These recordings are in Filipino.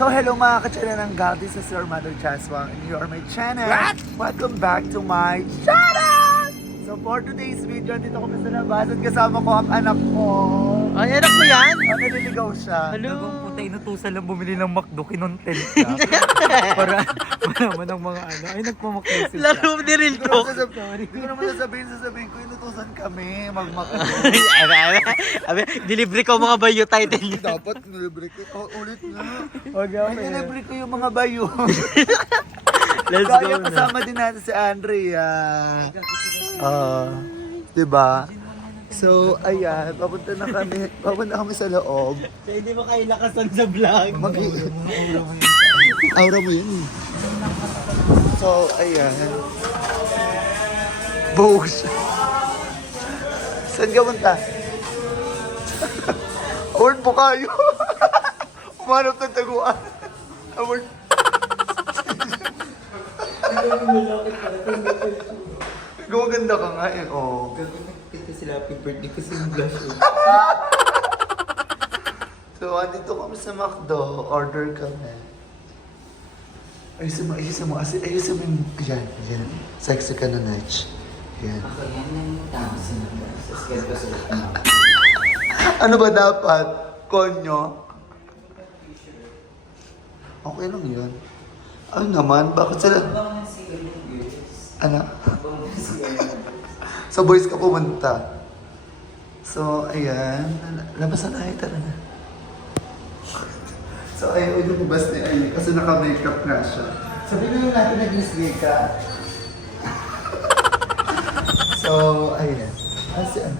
So hello mga ka-channel ng God, this is your mother Jaswang and you are my channel. Welcome back to my channel! So for today's video, dito kami sa labas at kasama ko ang anak ko. Ay, anak mo yan? Naliligaw siya. Hello? Puta, inutusan lang bumili ng McDo, kinontent ka. Para malaman ng mga ano. Ay, nagpamakdo sila. Laro ni Real Talk. Hindi ko naman sasabihin ko, inutusan kami mag-McDo. Abi, delivery ko mga bayo title niya. Dapat nilibre ko. Ulit na. Huwag ako Nilibre ko yung mga bayo. Let's Kaya go na. kasama din natin si Andrea. Diba? So, ayan, papunta kami sa loob. So, hindi mo kayo lakasan sa vlog. Aura mo yun eh. So, ayan. Bogus. Saan ka punta? Award po kayo. Umanap ng taguan. Award. Gumaganda ka nga eh. Oh. Ito sila happy birthday kasi yung blush. So, andito kami sa McDo. Order kami. Ayusin mo yung... Ayan. Sexy ka na, Nige. Ayan. Ano ba dapat? Konyo? Okay lang yun. Ay naman, bakit sila... Ano? So, boys ka pumunta. So, ayan. Labas na tayo, tara na. So, ayaw lumabas ni Ay kasi naka-makeup nga siya. Sabihin na natin nag-display ka. So, ayan. Saan?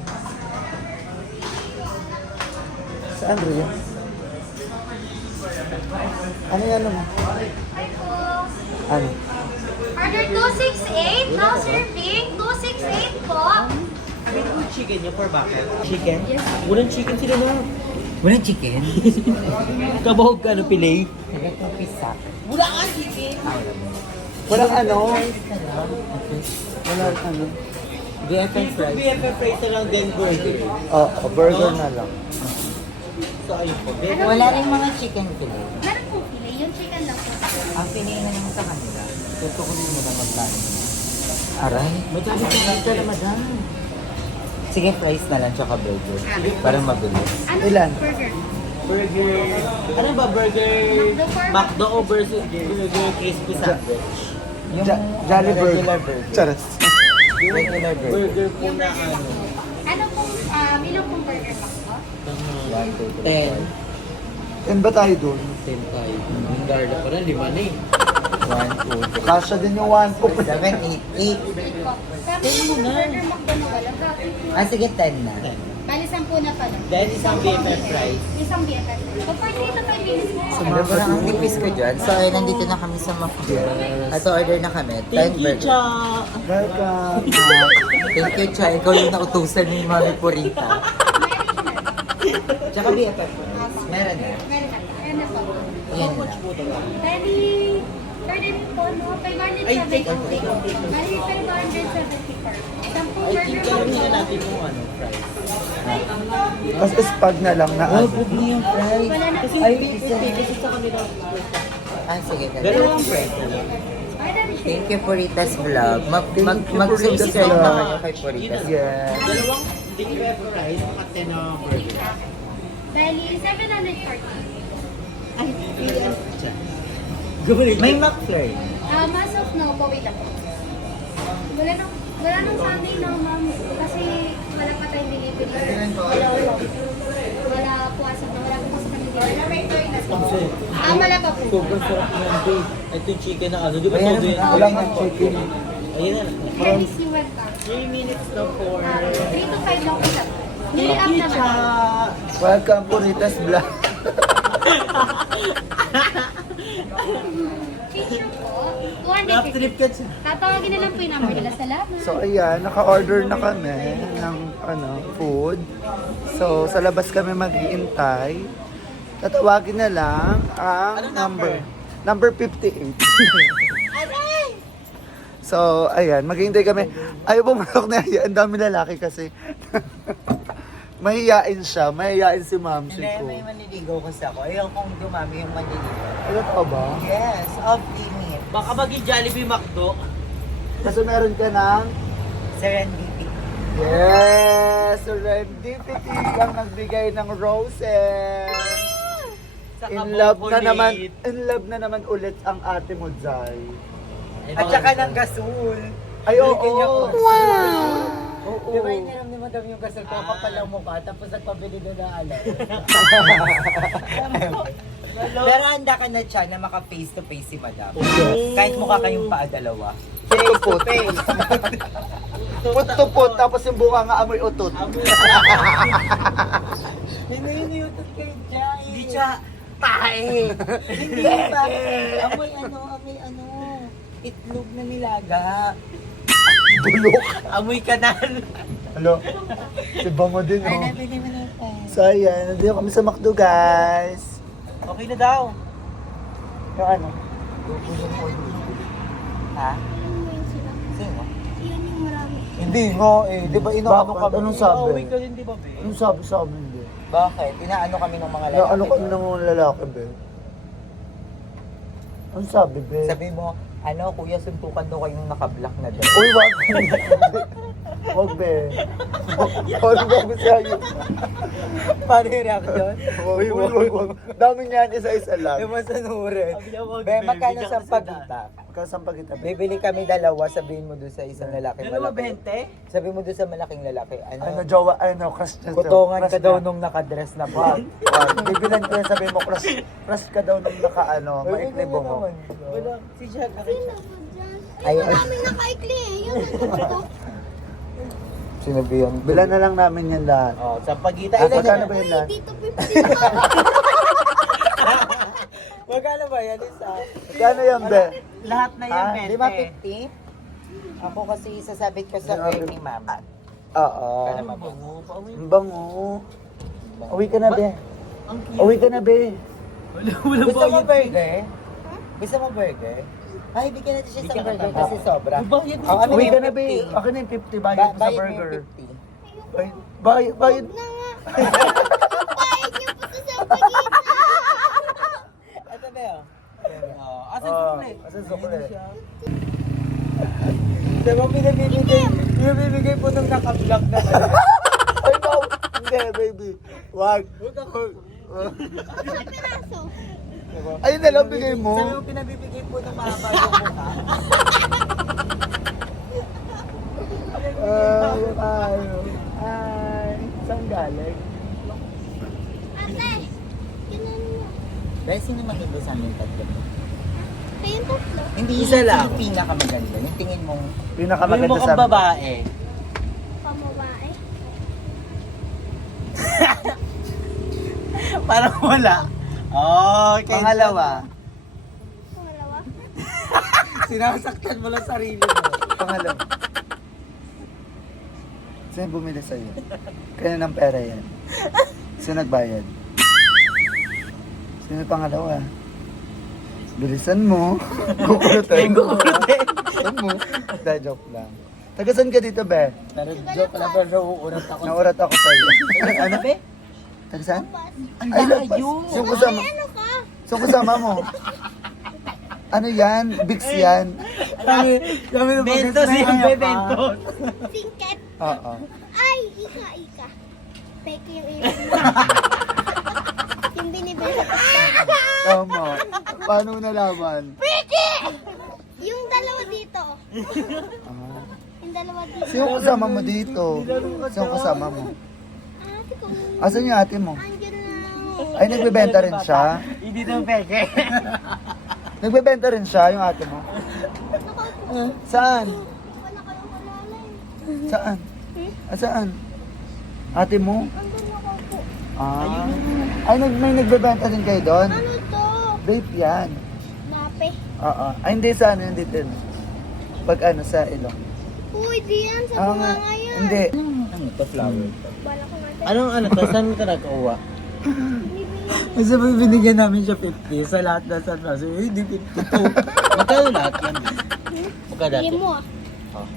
Saan, Ria? Ano yan naman? Ano? Order 268, house serving, 268 po. Ano yung chicken niya for bakit? Chicken? Yes. Walang chicken sila na. Walang chicken? Kabahog ka, ano, pilay? Nagkapisa. Wala ka chicken. Walang ano? Walang ano? BFF Kung BFF fries na lang, then burger. Oo, burger na lang. So, ayun po. Wala rin mga chicken fillet. Meron po fillet, yung chicken lang po. Ang fillet na naman sa kanila. Gusto ko nyo na magkano. Aray? Madami ka dito na madami. Sige, fries na lang tsaka burger. Para mabilis. Ano? Ilan? Burger. Burger. Ano ba, burger? McDo for McDo o versus burger crispy sandwich? Yung Jolly regular burger. burger. Charas. Yung regular burger. Burger po na ano. Ano pong, ilang pong burger box po? 1, 2, 3. 10. Yan ba tayo doon? 10 tayo. Yung garda pa rin, 5 na eh. 1, 2, 3. Kasha din yung 1 po. 7, 8, 8. Po. Sabi ko burger McDo na wala. Ah, sige, 10 na. Bali, 10 na pala. Then isang BFF fries. Isang BFF. So, for 3 to 5 minutes po. Ano ba ang tipis ko dyan? So, ay, nandito na kami sa McDo. At order na kami. 10 Thank you, burger. Cha! Welcome. Thank you, Cha. Ikaw yung nautusan ni Mami Purita. Tsaka BFF. Meron na. Meron na. Meron na po. Yan na. Bali, burger po, no? 570. Ay, take on, take on, take on. Bali, 574. Isang po I burger think po. kalamin na natin yung ano, fries. Tapos spag na lang na Oh, ano. pag niyo yung fries. Wala na Kasi po. Ay, kasi sa kanila. Ah, sige. Dalawang fries na lang. Thank you, Puritas Vlog. Puritas Mag-subscribe Vlog. na kayo kay Puritas. Yes. Dalawang BFF fries, saka 10 na burger. Bali, 740. Ay, PF. Cha. Gawin May McFlurry. As of now, bawi lang po. Wala nang Sunday na, ma'am. Kasi wala pa tayong delivery. Wala po as of now. Wala po kasi kami delivery. Wala pa po. Sobrang sarap ng day. Ito yung chicken na ano. Di ba Ayan, todo yun? wala nga chicken. Ayun na. Chinese New Welcome. 3 minutes na for... 3 to 5 lang po lang. Nili-up Thank you, naman. Cha! Welcome Puritas Vlog. Picture po. Lap 250. trip ka, Cha. Tatawagin na lang po yung number nila. Salamat. So ayan, naka-order na kami ng food. So sa labas kami mag-iintay. Tatawagin na lang ang Ano number? number 58. So ayan, maghihintay kami. Ayaw pumasok na yan, ang dami lalaki kasi. Mahiyain siya. Mahiyain si ma'am Hindi, ko. may maniligaw kasi ako. Ayaw kong dumami yung maniligaw. Ano ka ba? Yes, off limit. Baka maging Jollibee McDo. Kasi meron ka ng... Serendipity. Yes! Serendipity kang nagbigay ng roses. Saka In love na chocolate. naman, in love na naman ulit ang ate mo, Zay. At saka ng gasol. Ay, oo. Di ba iniram ni Madam yung gasol ko? Kapal ang mukha, tapos nagpabili na ano. Pero handa ka na siya na maka face to face si Madam. Kahit mukha kayong paa dalawa. Put-to-put. Put-to-put, tapos yung bunga nga amoy utot. Hindi utot kayo dyan. Hindi siya tae. Hindi ba? Amoy ano. Itlog na nilaga. Bulok. Amoy kanal. Hello? Si Bango din, Ay, oh. nabili mo na ito. So, ayan. Nandito kami sa McDo, guys. Okay na daw. Yung ano? Ha? Ano mo yun sila? Sino? Yun yung marami. Hindi nga eh. Di ba inaano Bakit? kami? Anong sabi? Uuwi ka din, di ba, be? Anong sabi sa amin, be? Bakit? Inaano kami ng mga lalaki. Ano kami ng mga lalaki, be? Anong sabi, be? Sabi mo, ano, kuya, suntukan daw kayong naka-block na daw. Uy, wag. Wag, be. Wag mo sa'yo. Paano yung reaction? Wag. Dami niyan, isa-isa lang. Masanurin. Be, magkano sa pagkita? Kasampa kita, be. Bibili kami dalawa, sabihin mo doon sa isang lalaki Dalawa malaki. 20? Sabihin mo doon sa malaking lalaki, Ano, jowa, ano, crush niya. kutongan Crush ka daw niya. nung nakadress na Wag, pa. wag. Bibilan ko yan, sabihin mo, crush ka daw nung maiklibo mo. Wala, si Jack. Sino ba dyan? Ay, Ay, maraming nakaikli eh. Yun, nagtutok. Sinabi yun. Bilan na lang namin yan lahat. Oh, sa pagkita. Ah, Ilan magkano yan? ba yun Ay, lahat? dito 50 pa. Magkano ba yan isa? Kano yan, be? Lahat na yan, Ah, 50? Ako kasi isasabit ko sa girl ni mama. Oo. Kaya mabango. Ang bango. Uwi ka na, be. Uwi ka na, be. Gusto mo burger? Gusto mo burger? Ay, bigyan natin siya sa burger kasi sobra. Ang Uwi ka yung na, be. 50. Akin na yung 50 bayad mo sa Bayad mo burger. yung 50. Bayad. Na nga. Bayad niyo po sa pagkita. Ito ba yun? Asan Ah, sukli? asan sukli? Diba pinabibigay po nung naka-vlog na Ay, no. Hindi, baby. Wag. Isang piraso. Ayun na lang, bigay mo. Sabi mo pinabibigay po ng mahaba yung mukha. Ay, saan galing? Ate, yun mo. Dahil sino maganda sa amin tatlo? Kayong tatlo. Hindi isa lang. Yung pinakamaganda. Yung tingin mong... Pinakamaganda sa amin. babae. Pamabae. Parang wala. Oh, okay. Pangalawa. Pangalawa. Sinasaktan mo lang sarili mo. Pangalawa. Sino bumili sa'yo? Kaya ng pera yan. Sino nagbayad? Sino pangalawa? Bilisan mo. Kukulutin. Bilisan mo. Dahil joke lang. Taga saan ka dito, be? Pero joke lang, pero nauurat ako. Naurat ako sa'yo. Ano? Be? Taga saan? Ang Ay, layo. Sino kasama? Ano ka? Sino kasama mo? Ano yan? Bix yan? Bentos yan, be, Bentos. Singket. Oo. Ay, ika. Peke yung ilong mo. Yung binibili sa TikTok. Tama. Paano mo nalaman? Yung dalawa dito. Ah. Yung dalawa dito. Sino kasama mo dito? Sino kasama mo? Ate ko. Asan yung ate mo? Andyan na. Ay, nagbebenta rin siya? Hindi na peke. Nagbebenta rin siya, yung ate mo? Nakaupo. Saan? Wala kayong alala eh. Saan? Saan? Ate mo? Andun nakaupo. Ah. Ay, may nagbebenta din kayo doon? Ano to? Vape yan. Mape. Oo. Ay, hindi sa ano, hindi din. Pag ano, sa ilong. Uy, di yan. Sa Oo nga. bunga yan. Hindi. Ano to, flower? Bala ko natin. Anong ano to? Saan mo ito nagkuha? Bibili. Kasi binigyan namin siya 50 sa lahat na sa plaza. Hindi 52. Magkano lahat yan? Magkano Bili dati? mo ah.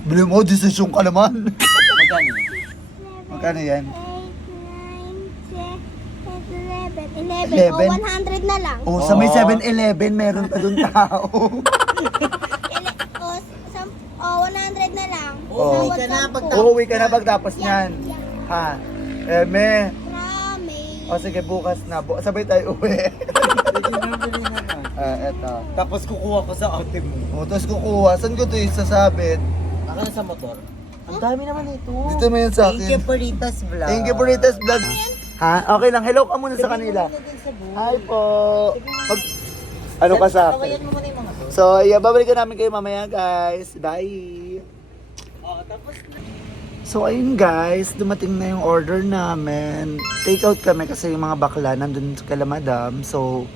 Bili mo, desisyon ka naman. Magkano? Magkano yan? 8, 9, 11. O, 100 na lang. Oh, sa may 7-Eleven, meron pa dun tao. O, 100 na lang. Oh. Uuwi ka na pag Uuwi ka na pagtapos niyan. Ha? Eme. Promise. O sige, bukas na. Sabay tayo uwi. Eto. Tapos kukuha ko sa ate mo. O, tapos kukuha. Saan ko ito isasabit? Ako na sa motor. Ang dami naman ito. Dito mo yun sa Thank you akin. for Rita's vlog. Thank you for Rita's vlog. Ha? Okay lang. Hello ka muna sa kanila. Hi po. Ano ka sa akin? Tawayan mo muna yung mga to. So, yeah, babalikan namin kayo mamaya, guys. Bye! Tapos So, ayun guys, dumating na yung order namin. Take out kami kasi yung mga bakla nandun kala madam. So,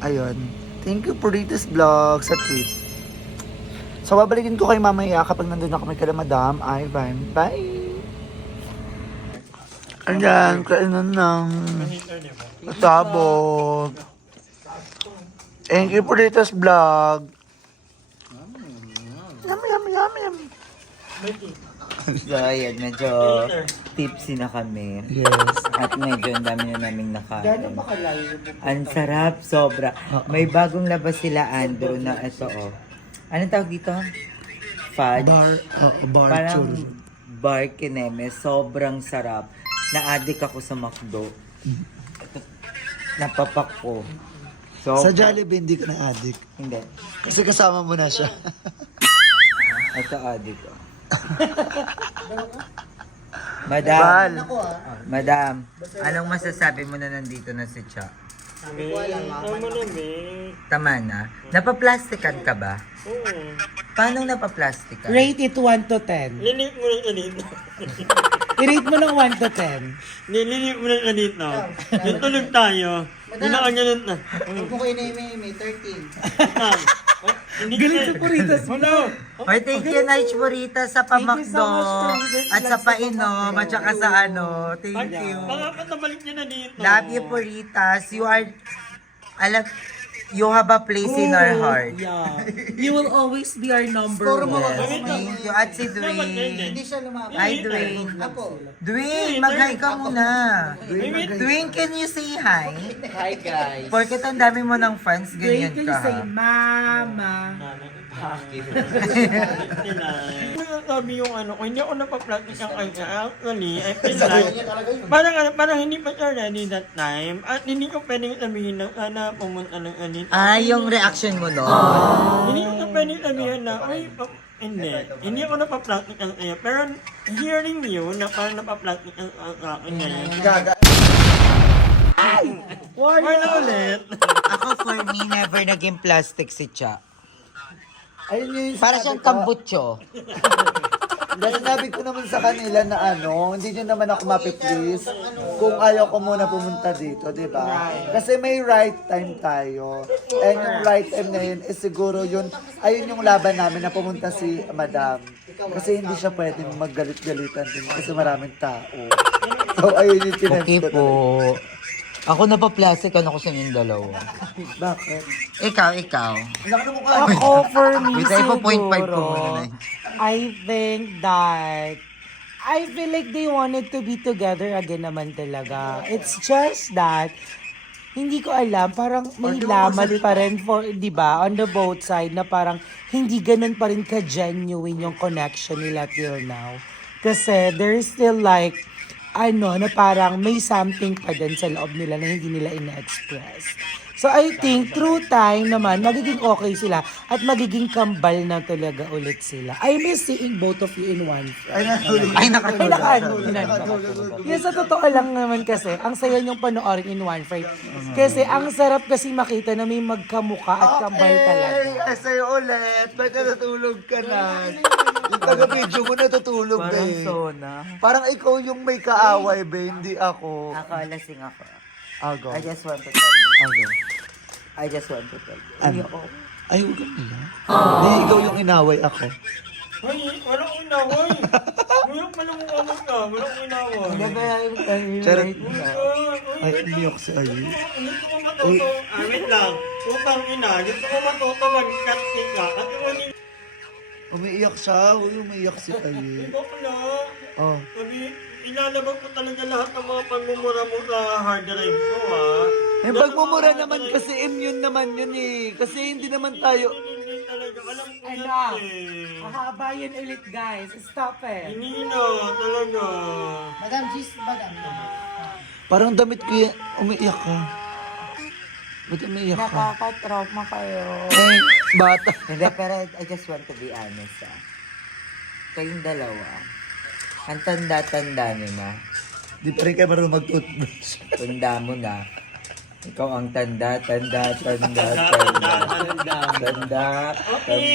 ayun. Thank you for this vlog sa trip. So, babalikin ko kayo mamaya kapag nandun na kami kala madam. Ivan, bye! Ayan, kainan ng tabog. Thank you for this vlog. Yum, yum, yum, yum. So, ayan, medyo tipsy na kami. Yes. At medyo ang dami na naming nakain. Ang sarap, sobra. May bagong labas sila, Andrew, na ito, oh. Anong tawag dito? Fudge? Bar Parang bar kineme. Sobrang sarap. Na-addict ako sa McDo. Napapak ko. So, Sa Jollibee, hindi ka na addict. hindi. Kasi kasama mo na siya. Ito addict ko. Madam, Bal. Madam, anong masasabi mo na nandito na si Cha? Tama na. Napaplastikan ka ba? Paano napaplastikan? Rate it 1 to 10. Lilit mo lang dito. I-rate mo ng 1 to 10. Lilit mo lang dito. Yung tulog tayo. Ginaan na. Huwag mo kayo na may 13. Galit sa puritas. Wala. Oy, thank you, Night Burita, sa Thank you so pamakdo. much, Puritas. At sa painom, at saka sa ano. Thank you. Baka patabalik niya na dito. Love you, Puritas. You are, you have a place in our heart. Yeah. You will always be our number Yes, 1. thank you. At si Dwayne. Hindi siya lumapit. Hi, Dwayne. Dwayne, mag-hi ka muna. Dwayne, can you say hi? Hi, guys. Porket ang dami mo ng fans, ganyan Can ka. you say, Mama? Sabi yung ano, kung hindi ako napaplatik ang kanya, actually, I feel like, parang hindi pa siya ready that time. At hindi ko pwedeng sabihin na sana pumunta ng anit. Yung reaction mo no? Hindi ko pwedeng sabihin na, ay, hindi ako napaplatik ang kanya. Pero hearing you na parang napaplatik ang akin ngayon. Wala ulit. Ako for me, never naging plastic si Cha. Ayun yung Para sabi siyang ko. kambutso. Dahil sinabi ko naman sa kanila na ano, hindi nyo naman ako mapi-please kung ayaw ko muna pumunta dito, di ba? Kasi may right time tayo. And yung right time na yun, is siguro yun, ayun yung laban namin na pumunta si Madam. Kasi hindi siya pwedeng maggalit-galitan din kasi maraming tao. So ayun yung tinens Okay ko po. Ako napaplastic, ano ko sa inyong dalawa. Bakit? Ikaw. Laki na mukha. Ako, for me, Wait, ay po 0.5 ko siguro, muna. I think that I feel like they wanted to be together again naman talaga. It's just that hindi ko alam, parang may lamat pa rin for, di ba, on the both side na parang hindi ganun pa rin ka-genuine yung connection nila till now. Kasi there's still like, na parang may something pa din sa loob nila na hindi nila ina-express. So I think through time naman, magiging okay sila at magiging kambal na talaga ulit sila. I miss seeing both of you in one frame. Ay, Yes, sa totoo lang naman kasi, ang saya niyong panoorin in one frame. Kasi ang sarap kasi makita na may magkamuka at kambal talaga. Ay, sa'yo ulit. Ba't natutulog ka na? Yung taga-video mo natutulog, Parang be. sona. Parang ikaw yung may kaaway, be. Hindi ako. Ako, lasing ako. Ago. I just want to tell you. Ago. I just want to tell you. Ano? Ay, huwag kang iyak. Hindi, ikaw yung inaway ako. Ay, wala akong inaway. Wala pa lang umamag ka. Wala akong inaway. Charot. Ay, Ay, umiyak si Ayu. gusto ko matuto. Wait lang. Utang ina. Gusto ko matuto mag-casting ka. Kasi wala Umiiyak siya. Uy, umiiyak si Ayu. ko pala. Oh. Sabi, ilalabag ko talaga lahat ng mga pagmumura mo sa hard drive ko, ha? Yung pagmumura naman kasi immune naman yun eh. Kasi hindi naman tayo... Hindi talaga. Alam ko yan Enough. eh. Mahaba yan ulit, guys. Stop it. Hindi na, talaga. Madam, just madam. Parang damit ko yan. Umiiyak ka. Ba't umiiyak ka? Nakaka-trauma kayo. Eh, bata. Hindi, pero I just want to be honest Kayong dalawa, ang tanda-tanda nyo na. Di pa rin kayo marunong mag-toothbrush. Tanda mo na. Ikaw ang tanda. Tanda. Okay,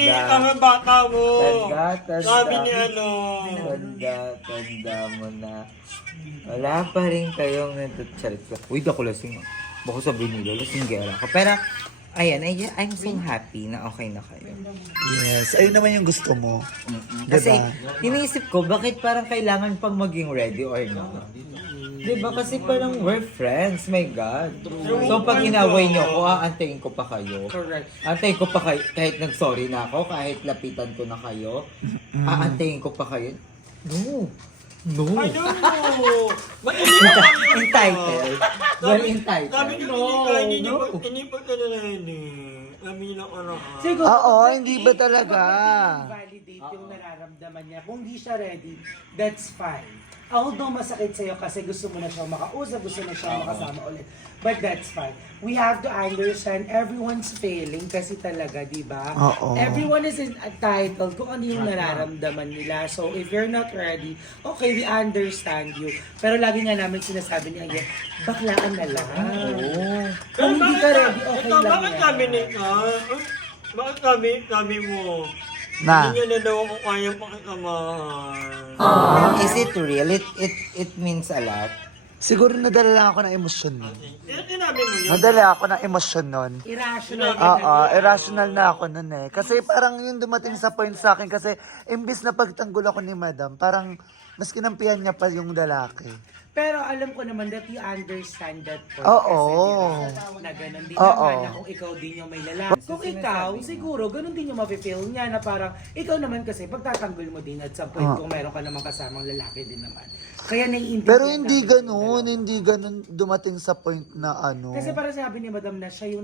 Tanda. tama bata mo. Tanda. Sabi ni ano. Tanda mo na. Wala pa rin kayong natutsarit ko. Uy, ako lasing. Baka sabihin nila, lasinggera ka. Pero, ayan, I'm so happy na okay na kayo. Yes, ayun naman yung gusto mo. Kasi, Diba? iniisip ko, bakit parang kailangan pang maging ready or not? Diba? Kasi parang we're friends, my God. So, pag inaway niyo ako, aantayin ko pa kayo. Correct. Antayin ko pa kayo, kahit nag-sorry na ako, kahit lapitan ko na kayo, aantayin ko pa kayo. No. I don't know. Ba't hindi pa kami Entitled. Well, entitled. Sabi ko, hindi pa ka na yun eh. Amin lang ano ka. Siguro, Oo, hindi ba talaga? validate yung nararamdaman niya. Kung di siya ready, that's fine. Although masakit sa'yo kasi gusto mo na siyang makausap, gusto na siyang makasama ulit. But that's fine. We have to understand everyone's failing kasi talaga, di ba? Oo. Everyone is entitled kung ano yung nararamdaman nila. So if you're not ready, okay, we understand you. Pero lagi nga namin sinasabi ni Ayen, baklaan na lang. Kung hindi ka ready, okay lang Bakit yan. sabi ni ka? Bakit sabi mo? Na. Hindi niya na daw ako kaya pakisamahan. Is it real? It means a lot. Siguro nadala lang ako ng emosyon nun. Sinabi mo yun. Nadala ako ng emosyon nun. Irrational. Oo, irrational na ako nun eh. Kasi parang yung dumating sa point sa akin kasi imbis na pagtanggol ako ni madam, parang mas kinampihan niya pa yung lalaki. Pero alam ko naman that you understand that point. Oo. Kasi diba, na ganun din Oo. naman na kung ikaw din yung may lalaki. Kung ikaw, siguro, ganun din yung mafe-feel niya na parang, ikaw naman kasi, pagtatanggol mo din at some point kung meron ka namang kasamang lalaki din naman. Kaya naiintindihan Pero hindi namin ganun, hindi ganun dumating sa point na ano. Kasi para sabi ni Madam na siya yung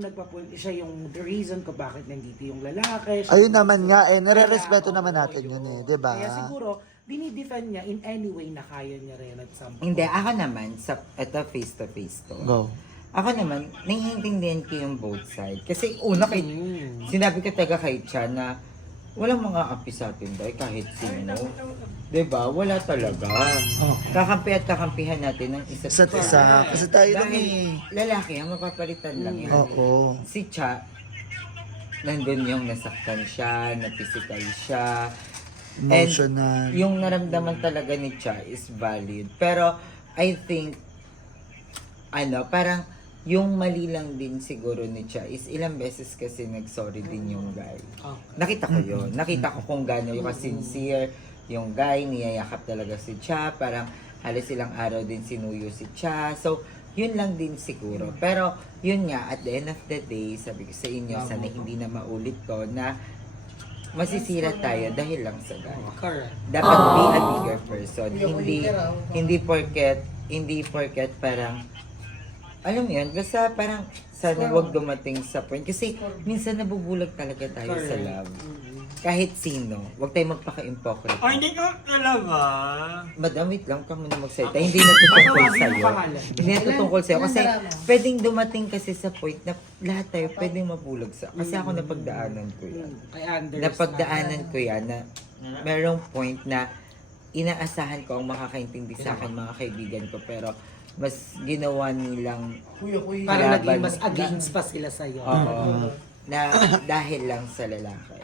siya yung the reason kung bakit nandito yung lalaki. Siya Ayun yung- naman nga eh, nare-respeto Kaya, naman oo, natin yun eh, di ba? Kaya siguro, dinidefend niya in any way na kaya niya rin at some point. Hindi, ako naman, ito face-to-face to. Go. Ako naman, naiintindihan ko yung both side. Kasi una sinabi ko taga kay Cha na walang mga api sa atin dahil kahit sino. Diba? Wala talaga. Kakampi at kakampihan natin ng isa't Isa't isa. Kasi tayo lang Dahil eh. lalaki, ang mapapalitan lang yan. Oo. Si Cha, nandun yung nasaktan siya, na-physical siya. Emotional. And yung naramdaman talaga ni Cha is valid. Pero I think, parang yung mali lang din siguro ni Cha is ilang beses kasi nag-sorry din yung guy. Nakita ko yun. Nakita ko kung gano'n yung sincere yung guy, niyayakap talaga si Cha. Parang halos ilang araw din sinuyo si Cha. So, yun lang din siguro. Pero, yun nga, at the end of the day, sabi ko sa inyo, sana hindi na maulit to na masisira tayo dahil lang sa guy. Correct. Dapat be a bigger person. Hindi porket parang alam mo yun, basta parang sana wag dumating sa point. Kasi minsan nabubulag talaga tayo sa love. Kahit sino, wag tayong magpaka-impokrito. Ay, hindi ko alam Madam, wait lang ka muna magsalita. Hindi natutungkol sa'yo. Hindi natutungkol sa'yo. Kasi pwedeng dumating kasi sa point na lahat tayo pwedeng mabulag sa. Kasi ako napagdaanan ko yan. I understand. Napagdaanan ko yan na merong point na inaasahan ko ang makakaintindi sa akin mga kaibigan ko pero mas ginawa nilang Parang laban naging mas against pa sila sa'yo. Oo. Na dahil lang sa lalaki.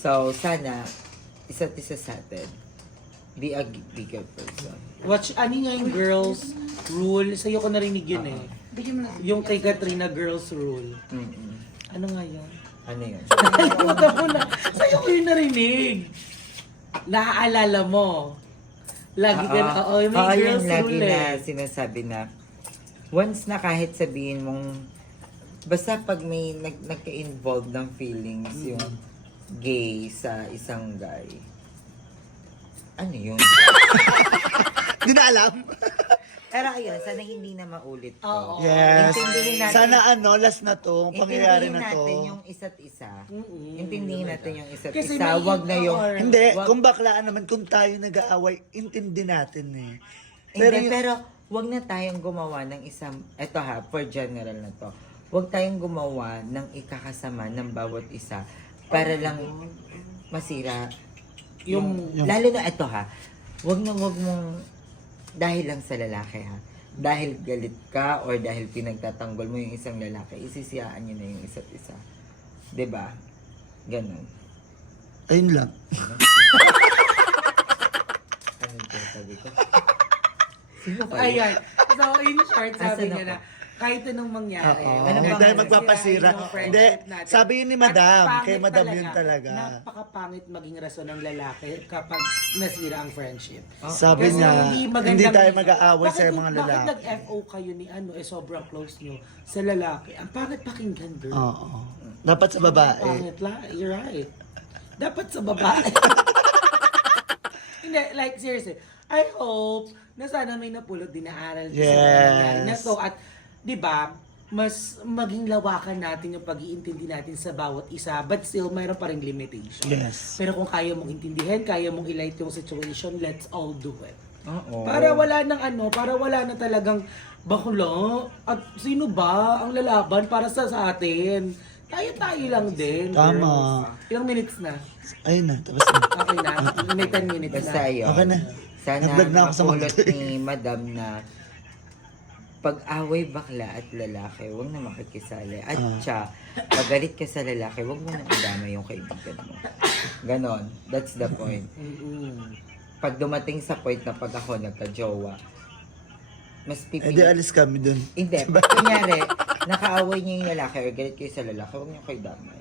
So, sana, isa't isa sa atin, be a bigger person. Ano nga yung girls rule? Sa'yo ko narinig yun eh. Yung kay Katrina girls rule. Mm-mm. Ano nga yun? Ano yun? Nakalimutan ko na. Sa'yo ko yung narinig. Naaalala mo. Lagi ka na, may Oo, girls yung lagi rule na eh. sinasabi na, once na kahit sabihin mong, basta pag may nagka-involve ng feelings yung gay sa isang guy, ano yun? Hindi na alam. Pero ayun, sana hindi na maulit to. Oo. Yes. Intindihin natin. Sana last na to, pangyayari Intindihin na to. natin yung isa't isa. Intindihin natin yung isa't Kasi isa. may- Wag na yung... or- Hindi, wag- kung baklaan naman, kung tayo nag-aaway, intindi natin eh. Hindi, yung- pero wag na tayong gumawa ng isang... Eto ha, for general na to. Wag tayong gumawa ng ikakasama ng bawat isa para lang masira yung... Lalo na eto ha, wag mong... Dahil lang sa lalaki ha. Dahil galit ka or dahil pinagtatanggol mo yung isang lalaki, isisiyaan nyo na yung isa't isa. 'Di ba? Ganon. Ayun lang. Ano yung sabi ko? Sino kayo? Ayan. So, in short, sabi Asan niya ako? na, kahit anong mangyari. Oo. Ano Hindi bang tayo ano? magpapasira. Sirain yung Hindi, friendship natin. sabi yun ni Madam. At pangit Kay Madam yun talaga. Napakapangit maging rason ng lalaki kapag nasira ang friendship. Sabi Kasi niya, magandang- hindi tayo mag-aaway sa Bakit- mga Bakit lalaki. nag-FO kayo ni sobrang close nyo sa lalaki? Ang pangit pakinggan, girl. Oo. Dapat sa babae. Pangit la, you're right. Dapat sa babae. Hindi, like seriously, I hope na sana may napulot din na aral sa Yes. mga nangyari na to. At, di ba, mas maging lawakan natin yung pag-iintindi natin sa bawat isa, but still, mayroon pa rin limitation. Yes. Pero kung kaya mong intindihin, kaya mong i-light yung situation, let's all do it. Oo. Para wala na talagang bakla. At sino ba ang lalaban para sa atin? Tayo lang din. Tama. girls. Ilang minutes na? Ayun na, tapos na. Okay na. May 10 minutes Basta na. yun. Okay na. Sana Nag-vlog na ako sa mapulot mga- ni Madam na pag-away bakla at lalaki, huwag na makikisali. At siya, pag galit ka sa lalaki, huwag mo na idama yung kaibigan mo. Ganon. That's the point. Pag dumating sa point na pag ako nagka-jowa, mas Eh di pipili. alis kami dun. Hindi. Kunyari, nakaaway niyo yung lalaki or galit kayo sa lalaki, huwag niyo kayo damay.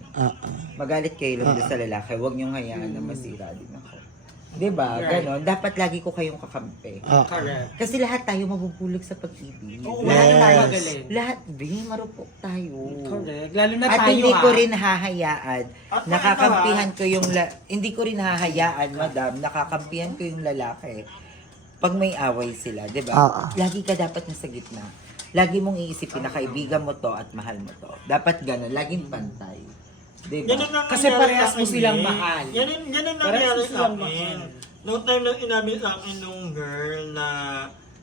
Magalit kayo lang doon sa lalaki, huwag niyo hayaan na masira din ako. Diba? Right. Ganon. Dapat lagi ko kayong kakampi. Correct. Kasi lahat tayo mabubulog sa pag-ibig. Oo, Yes. lahat tayo magaling. Lahat, marupok tayo. Correct. Lalo na At tayo, hindi ko ah. rin hahayaan, nakakampihan ko yung, hindi ko rin hahayaan, madam, nakakampihan ko yung lalaki. Pag may away sila, di ba? Lagi ka dapat nasa gitna. Lagi mong iisipin na kaibigan mo to at mahal mo to. Dapat gano'n, laging pantay. Di ba? Ganun ang Kasi nangyari parehas sa mo akin silang eh. mahal. Ganun Parehas nangyari mo sa silang akin. mahal. Noong time na inabi sa akin nung girl na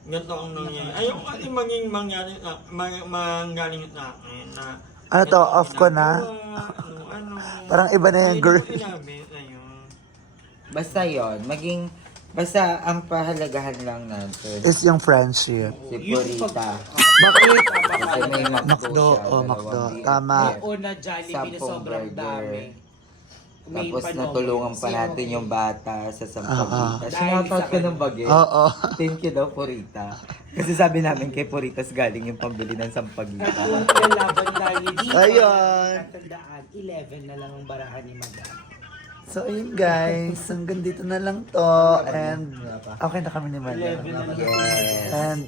ganito ang nangyari. Ayoko kasi maging manggaling sa akin na Ano to, ganito ang off ko na? ginagawa, ano. Parang iba na yung girl. Hindi ko inabi sa'yo. Basta yon basta ang pahalagahan lang natin, Is yung friendship. si Purita. Bakit? Kasi may Makdo, siya, oh, dalawang Makdo. beer. Tama. Oo na Jollibee na Sampung sobrang burger. dami. May Tapos panom. natulungan pa natin yung bata sa Sampaguita. Dahil Sinoutout sa ka ng bagay. Oo. Thank you daw, Purita. Kasi sabi namin kay Puritas galing yung pambili ng Sampaguita. Kung lalaban tayo dito, Ayun. tatandaan, 11 na lang ang barahan ni Madam. So ayun guys, hanggang dito na lang to. And okay na kami ni Madam. Yes. And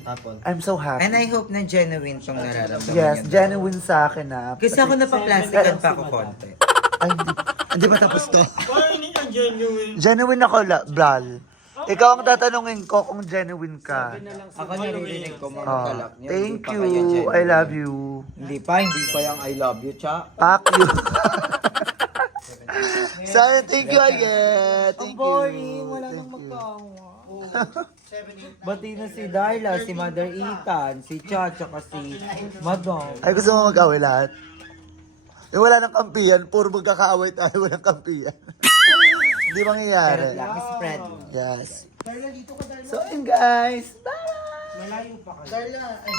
I'm so happy. And I hope na genuine tong nararamdaman Yes, niyo. genuine sa akin na. Kasi ako napaplastikan pa ako konti. Ay, hindi pa tapos to. Parang hindi ka genuine. Genuine ako, Bral. Ikaw ang tatanungin ko kung genuine ka. Ako naririnig ko mga Ah, talak niyo. thank hindi pa kayo you. genuine. I love you. Hindi pa yung I love you, cha. Fuck you. Sorry, thank you again. Thank you. Wala Thank nang you. magkawa. Bati na si Darla, si Mother Ethan, si Cha, tsaka si Madong. Ay, gusto mo mag-away lahat? Yung wala nang kampiyan, puro magkakaaway tayo, walang kampiyan. Hindi Pero mangyayari. lang, spread. Yes. So, yun guys. Bye! Malayo pa kayo. Darla, ay.